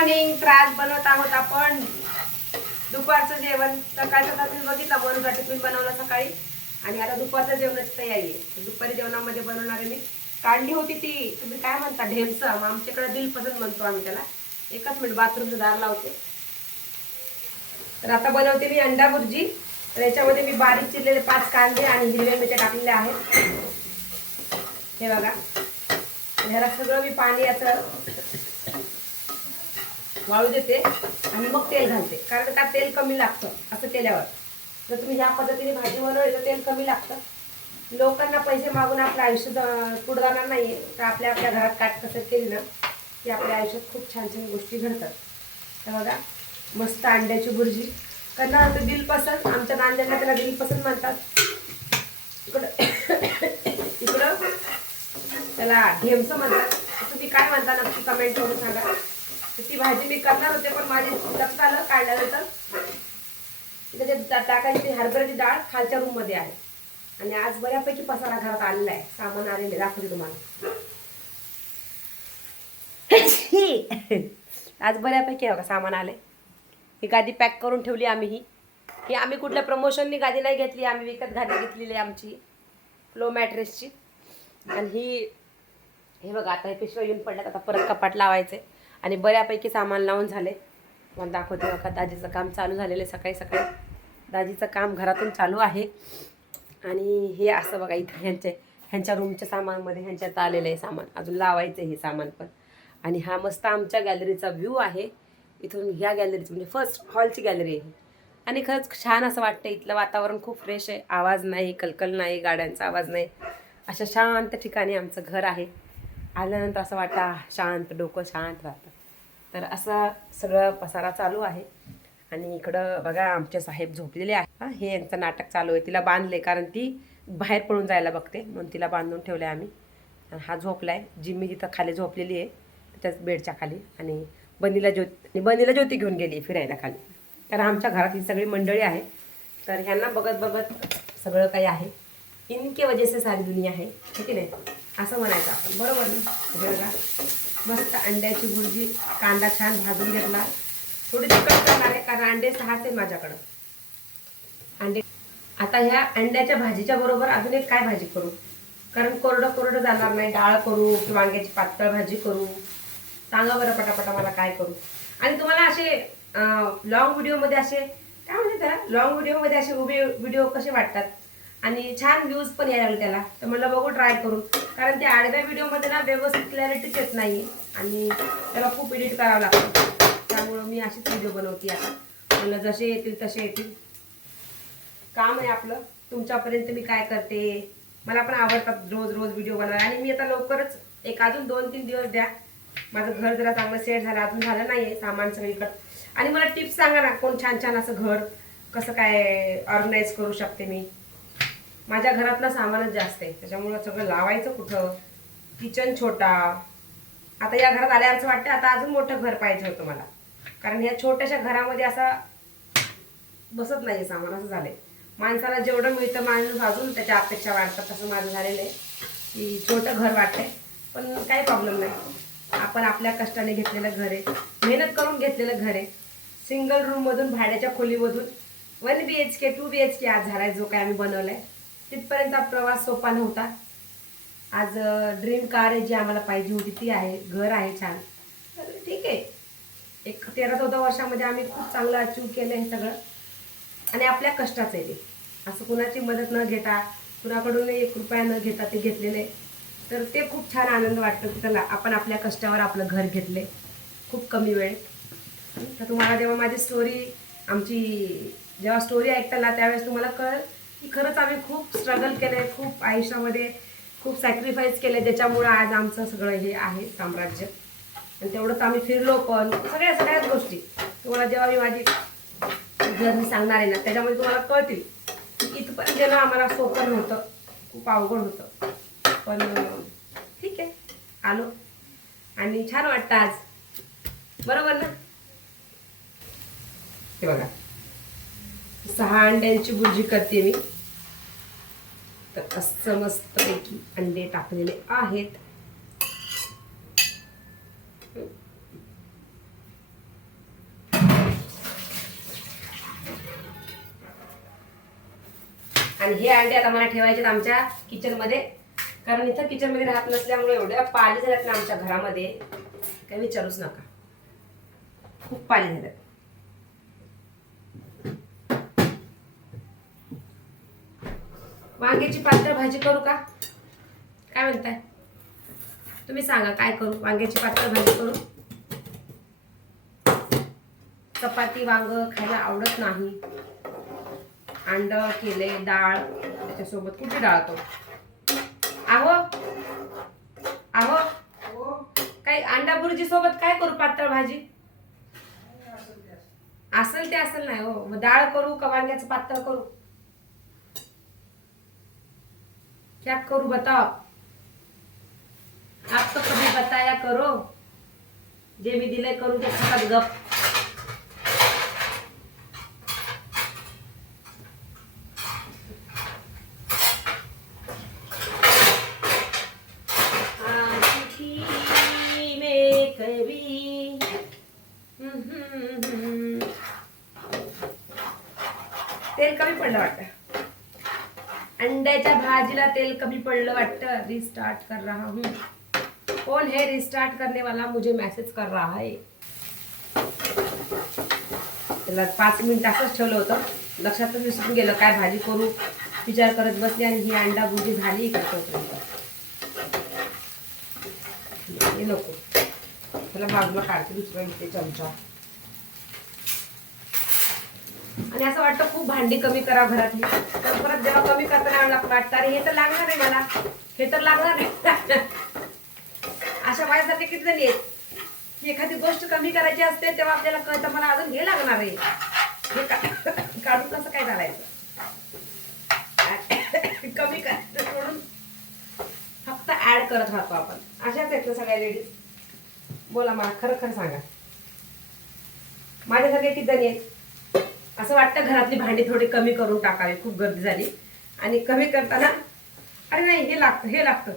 Morning. तर आज बनवत आहोत आपण दुपारचं जेवण. सकाळचं तर तुम्ही बघितलं, मनूचा टिफिन बनवला सकाळी आणि आता दुपारच्या जेवणाची तयारी आहे. दुपारी जेवणामध्ये बनवणार आहे मी. काढली होती ती, तुम्ही काय म्हणता, ढेमसं. आमच्याकडे दिल पसंत म्हणतो आम्ही त्याला. एकच मिनिट बाथरूमचं दार लावते. तर आता बनवते मी अंडा भुर्जी. तर याच्यामध्ये मी बारीक चिरलेले 5 कांदे आणि हिरव्या मिरच्या टाकलेल्या आहेत. हे बघा, ह्याला सगळं मी पाणी याचं वाळू देते आणि मग तेल घालते. कारण का तेल कमी लागतं असं केल्यावर. जर तुम्ही ह्या पद्धतीने भाजी बनवली तर तेल कमी लागतं. लोकांना पैसे मागून आपलं आयुष्य पुढे जाणार नाही. तर आपल्या आपल्या घरात काटकसर केली ना की आपल्या आयुष्यात खूप छान छान गोष्टी घडतात. तर बघा, मस्त अंड्याची भुर्जी करणार होतं. दिल पसंत, आमच्या नांदेडला त्याला दिल पसंत म्हणतात. इकडं त्याला ढेमसं म्हणतात. तुम्ही काय म्हणता नक्की कमेंट करून सांगा. ती भाजी मी करणार होते पण माझे लक्षात आलं काढल्यानंतर त्याच्यात टाकायची ती हरभऱ्याची डाळ खालच्या रूम मध्ये आहे. आणि आज बऱ्यापैकी पसारा घरात आलेला आहे, सामान आलेले, दाखवते तुम्हाला. आज बऱ्यापैकी बघा सामान आले. ही गादी पॅक करून ठेवली आम्ही. ही आम्ही कुठल्या प्रमोशननी गादी नाही घेतली, आम्ही विकत गादी घेतलेली आहे आमची फ्लो मॅट्रेसची. आणि हे बघा, आता हे पिशव्या येऊन पडल्यात. आता परत कपाट लावायचे आणि बऱ्यापैकी सामान लावून झाले. मला दाखवते बघा, दाजीचं काम चालू झालेलं आहे. सकाळी सकाळी दाजीचं काम घरातून चालू आहे. आणि हे असं बघा, इथं ह्यांच्या रूमच्या सामानमध्ये ह्यांच्यात आलेलं आहे सामान. अजून लावायचं हे सामान पण. आणि हा मस्त आमच्या गॅलरीचा व्ह्यू आहे. इथून ह्या गॅलरीचं म्हणजे फर्स्ट हॉलची गॅलरी आहे. आणि खरंच छान असं वाटतं. इथलं वातावरण खूप फ्रेश आहे. आवाज नाही, कलकल नाही, गाड्यांचा आवाज नाही. अशा शांत ठिकाणी आमचं घर आहे. आल्यानंतर असं वाटतं शांत, डोकं शांत राहतं. तर असं सगळं पसारा चालू आहे. आणि इकडं बघा, आमचे साहेब झोपलेले आहे. हे यांचं नाटक चालू आहे. तिला बांधले कारण ती बाहेर पळून जायला बघते, म्हणून तिला बांधून ठेवलं आहे आम्ही. आणि हा झोपला आहे. जिम्मी तिथं खाली झोपलेली आहे त्याच्याच बेडच्या खाली. आणि बनीला ज्योती घेऊन गेली फिरायला खाली. कारण आमच्या घरात ही सगळी मंडळी आहे. तर ह्यांना बघत बघत सगळं काही आहे. इनके वजह से सारी दुनिया आहे, ठीक आहे नाही, असं म्हणायचं आपण, बरोबर ना. बघा, मस्त अंड्याची भुर्जी. कांदा छान भाजून घेतला. थोडी तिखट करणार आहे कारण अंडे 6 आहेत माझ्याकडं. अंडे आता ह्या अंड्याच्या भाजीच्या बरोबर अजून एक काय भाजी करू, कारण कोरडं जाणार नाही. डाळ करू की वांग्याची पातळ भाजी करू, सांगा बरं पटापटा मला काय करू. आणि तुम्हाला असे लॉंग व्हिडिओमध्ये असे काय म्हणतात त्याला, लॉंग व्हिडिओमध्ये असे उभे व्हिडिओ कसे वाटतात आणि छान व्ह्यूज पण यायला लागले त्याला. तर म्हणलं बघू ट्राय करून. कारण ते आडव्या व्हिडिओमध्ये ना व्यवस्थित क्लॅरिटीच येत नाही आणि त्याला खूप एडिट करावं लागतं. त्यामुळं मी अशीच व्हिडिओ बनवते आता. म्हणलं जसे येतील तसे येतील. काम आहे आपलं. तुमच्यापर्यंत मी काय करते, मला पण आवडतात रोज रोज व्हिडिओ बनवायला. आणि मी आता लवकरच एक अजून 2-3 दिवस द्या, माझं घर जरा चांगलं सेट झालं. अजून झालं नाही आहे सामान सगळीकडं. आणि मला टिप्स सांगा ना, कोण छान छान असं घर कसं काय ऑर्गनाईज करू शकते मी. माझ्या घरातलं सामानच जास्त आहे, त्याच्यामुळं सगळं लावायचं कुठं. किचन छोटा. आता या घरात आल्यावर असं वाटतं आता अजून मोठं घर पाहिजे होतं मला. कारण या छोट्याशा घरामध्ये असा बसत नाही सामान, असं झालंय. माणसाला जेवढं मिळतं माणूस अजून त्याच्या अपेक्षा वाढतात. तसं माझं झालेलं आहे की छोटं घर वाटतंय. पण काही प्रॉब्लेम नाही. आपण आपल्या कष्टाने घेतलेलं घर आहे, मेहनत करून घेतलेलं घर आहे. सिंगल रूममधून भाड्याच्या खोलीमधून 1 BHK 2 BHK आज झालाय जो काय आम्ही बनवलाय. तिथपर्यंत प्रवास सोपा नव्हता. आज ड्रीम कार आहे जी आम्हाला पाहिजे होती ती आहे. घर आहे छान. तर ठीक आहे, एक 13-14 वर्षामध्ये आम्ही खूप चांगलं अचीव केलं हे सगळं. आणि आपल्या कष्टाचं आहे ते. असं कुणाची मदत न घेता, कुणाकडून 1 रुपया न घेता ते घेतलेले. तर ते खूप छान आनंद वाटतो की त्याला आपण आपल्या कष्टावर आपलं घर घेतले खूप कमी वेळ. तर तुम्हाला जेव्हा माझी स्टोरी, आमची जेव्हा स्टोरी ऐकताना त्यावेळेस तुम्हाला कळेल की खरंच आम्ही खूप स्ट्रगल केलं आहे, खूप आयुष्यामध्ये खूप सॅक्रिफाईस केलं, ज्याच्यामुळं आज आमचं सगळं हे आहे साम्राज्य. आणि तेवढंच आम्ही फिरलो पण. सगळ्याच गोष्टी तुम्हाला जेव्हा मी माझी जर्नी सांगणार आहे ना, त्याच्यामध्ये तुम्हाला कळतील की इथपर्यंत गेलं आम्हाला सोपं नव्हतं, खूप अवघड होतं. पण ठीक आहे, आलो आणि छान वाटतं आज, बरोबर ना. हे बघा, 6 अंड्यांची भुर्जी करते मी. तर असं मस्तपैकी अंडे टाकलेले आहेत. आणि हे अंडे आता मला ठेवायचे आमच्या किचनमध्ये, कारण इथं किचनमध्ये राहत नसल्यामुळे एवढ्या पाली झाल्यात ना आमच्या घरामध्ये, काही विचारूच नका, खूप पाली झाल्यात. वांग्याची पातळ भाजी करू का, काय म्हणताय तुम्ही सांगा, काय करू? वांग्याची पातळ भाजी करू? चपाती वांग खायला आवडत नाही. अंड केले, डाळ त्याच्यासोबत. कुठे डाळ तो आहो आहो काही अंडा बुर्जी सोबत काय करू? पातळ भाजी असेल ते असेल नाही हो. मग डाळ करू का वांग्याचं पातळ करू? क्या करू बताओ? आप तो कभी बताया करो. जे मी दिले करू ते खातात गप. तेल कमी पडलं वाटतं, अंड्याच्या भाजीला तेल कमी पडलं वाटतं. रिस्टार्ट कर रहा हूँ. कौन है रिस्टार्ट करने वाला? मुझे मैसेज कर रहा है. त्याला 5 मिनिट असंच ठेवलं होतं, लक्षातच विसरून गेलं काय भाजी करू विचार करत बसले, आणि ही अंडा भुर्जी झाली करतो. हे नको, त्याला बाजूला काढते, दुसरा घेते चमचा. आणि असं वाटतं खूप भांडी कमी करा घरातली, तर परत जेव्हा कमी करताना वाटतं अरे हे तर लागणार आहे मला, हे तर लागणार नाही. अशा माझ्यासाठी किती जणी आहेत की एखादी गोष्ट कमी करायची असते तेव्हा आपल्याला कळतं मला अजून हे लागणार आहे, हे काढून कसं काय घालायचं. कमी करायचं म्हणून फक्त ऍड करत राहतो आपण. अशाच आहेत ना सगळ्या लेडीज? बोला मला, खरं खरं सांगा, माझ्यासारखे किती जणी आहेत? असं वाटतं घरातली भांडी थोडी कमी करून टाकावी, खूप गर्दी झाली, आणि कमी करताना अरे नाही हे लागतं हे लागतं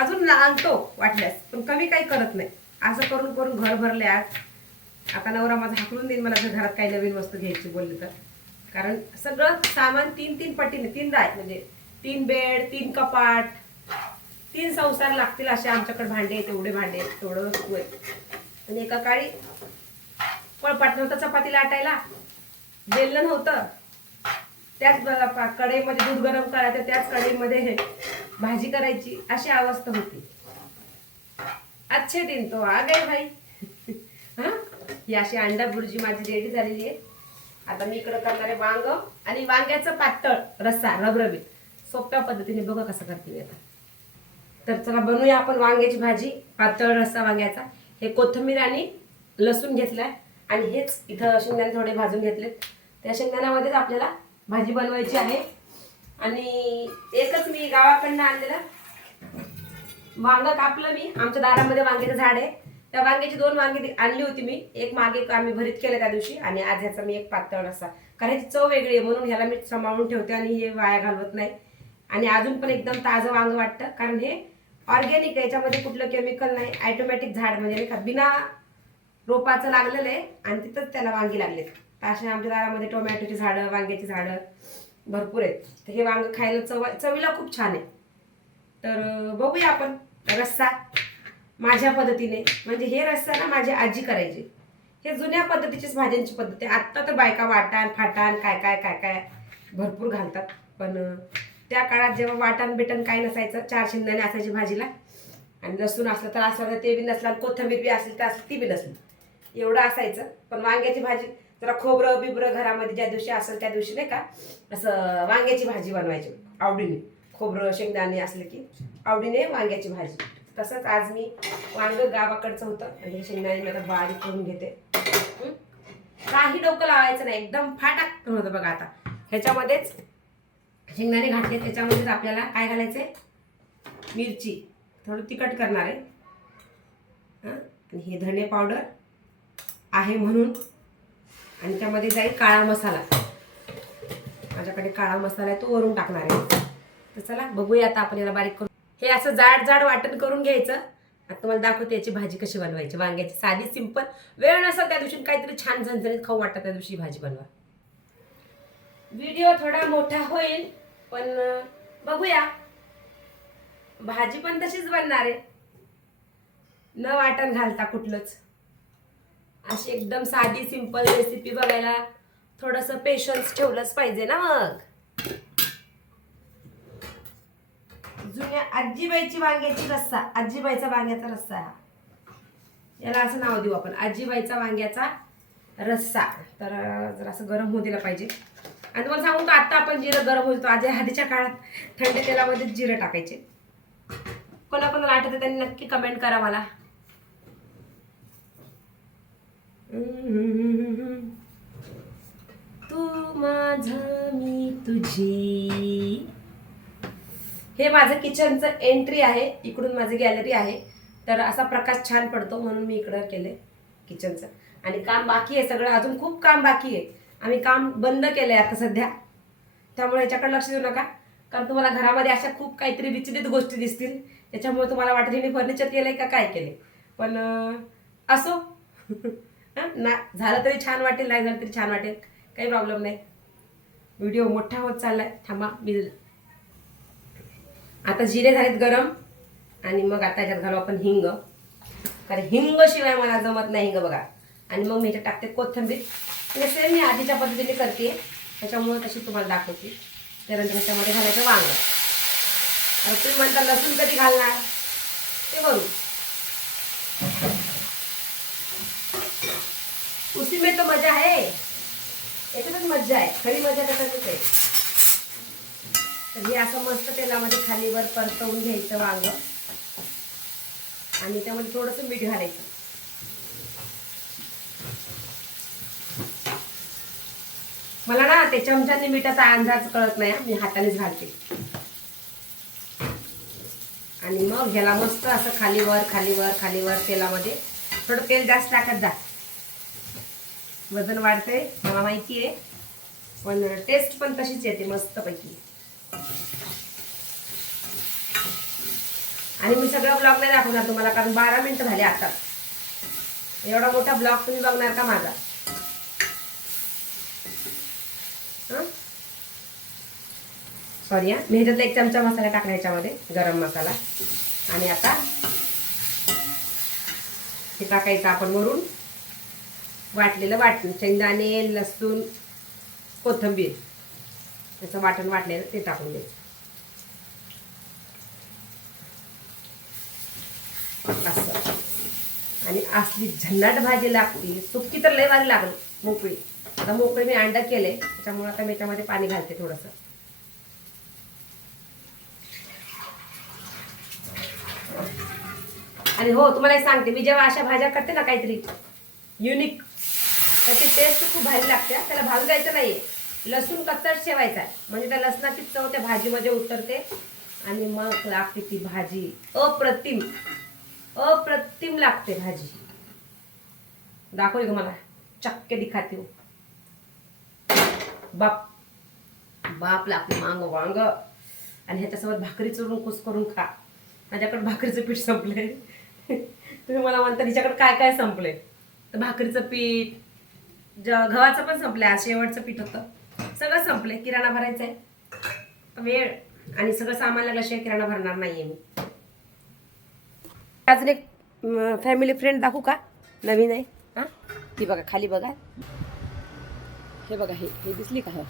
अजून आणतो वाटल्यास, पण कमी काही करत नाही. असं करून करून घर भरले आज. आता नवरा माझा हाकलून देईन मला जर घरात काही नवीन वस्तू घ्यायची बोलली तर, कारण सगळं सामान 3 पट्टीने, 3 आहेत, म्हणजे 3 बेड, 3 कपाट, 3 संसार लागतील असे आमच्याकडे भांडे आहेत. एवढे भांडे आहेत, तेवढं वस्तू आहे. आणि एका काळी पळपाट नव्हतं चपाती लाटायला, बेलन नव्हतं, त्याच कढईमध्ये दूध गरम करायचं, त्याच कढईमध्ये भाजी करायची, अशी अवस्था होती. अच्छे दिन तो आ गए भाई. हा, ही अशी अंडा भुर्जी माझी रेडी झालेली आहे. आता मी इकडं करणार आहे वांग आणि वांग्याचं पातळ रस्सा, रबरबीत, सोप्या पद्धतीने. बघा कसं करते मी आता. तर चला बनवूया आपण वांग्याची भाजी, पातळ रस्सा वांग्याचा. हे कोथिंबीर आणि लसूण घेतलाय, आणि हेच इथं शेंगदाणे थोडे भाजून घेतलेत. त्या शेंगदाण्यामध्येच आपल्याला भाजी बनवायची आहे. आणि एकच मी गावाकडनं आणलेलं वांग कापलं मी. आमच्या दारामध्ये वांग्याचं झाड आहे, त्या वांग्याची 2 वांगी आणली होती मी. एक मागे आम्ही भरीत केलं त्या दिवशी, आणि आज ह्याचा मी एक पातळ रस्सा. कारण ह्याची चव वेगळी आहे म्हणून ह्याला मी सांभाळून ठेवते आणि हे वाया घालवत नाही. आणि अजून पण एकदम ताजं वांग वाटतं, कारण हे ऑर्गॅनिक आहे, याच्यामध्ये कुठलं केमिकल नाही. ऑटोमॅटिक झाड, म्हणजे नाही का बिना रोपाचं लागलेलं आहे, आणि तिथंच त्याला वांगी लागलेत. अशा आमच्या दारामध्ये टोमॅटोची झाडं, वांग्याची झाडं भरपूर आहेत. तर हे वांग खायला चवीला खूप छान आहे. तर बघूया आपण रस्सा माझ्या पद्धतीने. म्हणजे हे रस्सा ना माझी आजी करायची. हे जुन्या पद्धतीचीच भाज्यांची पद्धत आहे. आत्ता तर बायका वाटाण फाटाण काय काय काय काय भरपूर घालतात, पण त्या काळात जेव्हा वाटण बिटण काय नसायचं, 4 शेंगदाणे असायची भाजीला, आणि लसूण असलं तर असलं तर ते बी नसलं, कोथिंबीर बी असली तर असली ती बी नसली, एवढं असायचं. पण वांग्याची भाजी जरा खोबरं बिबरं घरामध्ये ज्या दिवशी असेल त्या दिवशी नाही का असं वांग्याची भाजी बनवायची आवडीने. खोबरं शेंगदाणे असले की आवडीने वांग्याची भाजी. तसंच आज मी वांग गावाकडचं होतं, आणि हे शेंगदाणे मी आता बारीक करून घेते. काही डोकं लावायचं नाही, एकदम फाटाक होतं बघा. आता ह्याच्यामध्येच शेंगदाणे घातले, त्याच्यामध्येच आपल्याला काय घालायचंय, मिरची थोडं तिखट करणार आहे. आणि हे धणे पावडर आहे म्हणून, आणि त्यामध्ये जाईल काळा मसाला. माझ्याकडे काळा मसाला आहे, तो वरून टाकणार आहे. तर चला बघूया आता आपण याला बारीक करून. हे असं जाड जाड वाटण करून घ्यायचं. आता तुम्हाला दाखवते याची भाजी कशी बनवायची, वांग्याची, साधी सिंपल. वेळ नसेल त्या दिवशी, काहीतरी छान झणझणीत खाऊ वाटतं त्या दिवशी भाजी बनवा. व्हिडिओ थोडा मोठा होईल पण बघूया, भाजी पण तशीच बनणार आहे, न वाटण घालता कुठलंच. अशी एकदम साधी सिंपल रेसिपी बघायला थोडंसं पेशन्स ठेवलंच पाहिजे ना. मग जुन्या आजीबाईची वांग्याची रस्सा, आजीबाईचा वांग्याचा रस्सा, याला असं नाव देऊ आपण, आजीबाईचा वांग्याचा रस्सा. तर जरा असं गरम होऊ दिलं पाहिजे. आणि तुम्हाला सांगू का, आता आपण जिरं गरम होतो, आधीच्या काळात थंड तेलामध्ये जिरं टाकायचे. कोणाकोणाला आठवतं त्यांनी नक्की कमेंट करा मला. तू माझं मी तुझी. हे माझं किचनचं एंट्री आहे, इकडून माझी गॅलरी आहे. तर असा प्रकाश छान पडतो म्हणून मी इकडं केले किचनचं. आणि काम बाकी आहे सगळं, अजून खूप काम बाकी आहे. आम्ही काम बंद केलं आहे आता सध्या, त्यामुळे याच्याकडे लक्ष देऊ नका. कारण तुम्हाला घरामध्ये अशा खूप काहीतरी विचलित गोष्टी दिसतील, त्याच्यामुळे तुम्हाला वाटेल मी फर्निचर केलं आहे का काय केले. पण असो ना, झालं तरी छान वाटेल, नाही झालं तरी छान वाटेल, काही प्रॉब्लेम नाही. व्हिडिओ मोठा होत चाललाय, थांबा. मी आता जिरे झालेत गरम, आणि मग आता याच्यात घालू आपण हिंग, कारण हिंग शिवाय मला जमत नाही हिंग बघा. आणि मग मी याच्यात टाकते कोथिंबीर. सेम मी आधीच्या पद्धतीने करते, त्याच्यामुळे तशी तुम्हाला दाखवते. त्यानंतर ह्याच्यामध्ये घालायचं वांग. आता तुम्ही म्हणता लसूण कधी घालणार ते करू, उसी में तो मजा आहे, याच्यातच मजा आहे, खरी मजा त्याच्यातच आहे. तर हे असं मस्त तेलामध्ये खालीवर परतवून घ्यायचं वांग, आणि त्यामध्ये थोडंसं मीठ घालायचं. मला ना ते चमच्याने मिठाचा अंदाज कळत नाही, मी हातानेच घालते. आणि मग ह्याला मस्त असं खालीवर खालीवर खालीवर तेलामध्ये थोडं तेल जास्त टाकत जा. वजन वाढते मला माहिती आहे, पण टेस्ट पण तशीच येते मस्तपैकी. आणि मी सगळं ब्लॉग नाही दाखवणार तुम्हाला, कारण 12 मिनिटं झाले आता. एवढा मोठा ब्लॉग तुम्ही बघणार का माझा? सॉरी मी ह्याच्यातला 1 चमचा मसाला टाकला ह्याच्यामध्ये, गरम मसाला. आणि आता हे टाकायचं आपण वरून वाटलेलं वाटण, शेंगदाणे, लसूण, कोथिंबीर, त्याचं वाटण वाटलेलं ते टाकून द्यायचं. असं. आणि असली झन्नाट भाजी लागते, सुकी तर लय भारी लागली. मोकळी, आता मोकळी मी अंडा केले, त्याच्यामुळे आता मी याच्यामध्ये पाणी घालते थोडंसं. आणि हो, तुम्हाला एक सांगते, मी जेव्हा अशा भाज्या करते ना काहीतरी युनिक, त्याची टेस्ट खूप भारी लागते. त्याला भाजू द्यायचं नाहीये, लसूण कच्चाच ठेवायचा आहे, म्हणजे त्या लसणाची चव त्या भाजीमध्ये उतरते आणि मग लागते ती भाजी अप्रतिम, अप्रतिम लागते भाजी. दाखवली का मला, चक्के दिखाती हूँ. बाप बाप लागते मांग वांग. आणि ह्याच्यासोबत भाकरी चुरून कुस करून खा. माझ्याकडे भाकरीचं पीठ संपलंय. तुम्ही मला म्हणता तिच्याकडे काय काय संपलंय, तर भाकरीचं पीठ, गव्हाचं पण संपलंय, आज शेवटचं पीठ होतं, सगळं संपलंय. किराणा भरायचा आहे, वेळ आणि सगळं सामान लागल्याशिवाय किराणा भरणार नाहीये मी. अजून एक फॅमिली फ्रेंड दाखवू का, नवीन आहे. हां, ती बघा खाली बघा, हे बघा, हे दिसली का?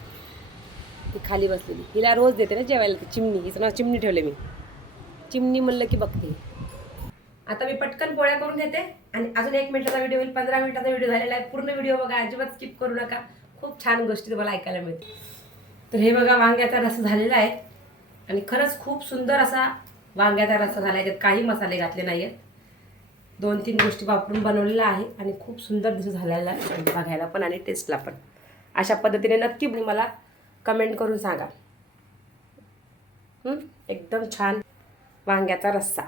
ती खाली बसलेली, हिला रोज देते ना जेवायला ती चिमणी, हिचं नाव चिमणी ठेवले मी. चिमणी म्हणलं की बघते. आता मी पटकन पोळ्या करून घेते, आणि अजून 1 मिनिटाचा व्हिडिओ होईल. 15 मिनिटाचा व्हिडिओ झालेला आहे. पूर्ण व्हिडिओ बघा, अजिबात स्किप करू नका, खूप छान गोष्टी तुम्हाला ऐकायला मिळतील. तर हे बघा वांग्याचा रस्सा झालेला आहे, आणि खरंच खूप सुंदर असा वांग्याचा रस्सा झाला आहे. त्यात काही मसाले घातले नाही आहेत, 2-3 गोष्टी वापरून बनवलेला आहे, आणि खूप सुंदर दिसून झालेला आहे बघायला पण आणि टेस्टला पण. अशा पद्धतीने नक्की मला कमेंट करून सांगा. एकदम छान वांग्याचा रस्सा.